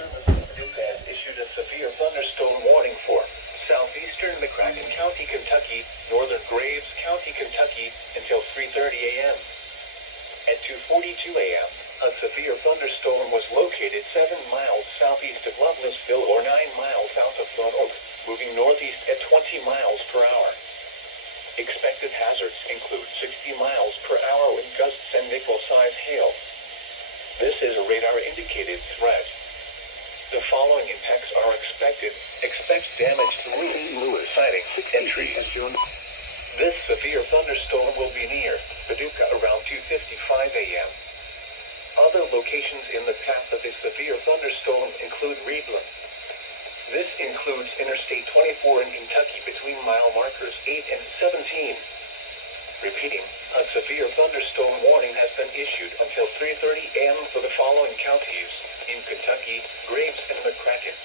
Service in Paducah has issued a severe thunderstorm warning for southeastern McCracken County, Kentucky, northern Graves County, Kentucky, until 3:30 a.m. At 2:42 a.m., a severe thunderstorm was located 7 miles southeast of Lovelessville or 9 miles south of Lone Oak, moving northeast at 20 miles per hour. Expected hazards include 60 miles per hour wind gusts and nickel-size hail. This is a radar-indicated threat. The following impacts are expected. Expect damage to roofs, siding, and trees. This severe thunderstorm will be near Paducah around 2:55 a.m. Other locations in the path of this severe thunderstorm include Reedland. This includes Interstate 24 in Kentucky between mile markers 8 and 17. Repeating, a severe thunderstorm warning has been issued until 3:30 a.m. for the following counties in Kentucky: Graves and McCracken.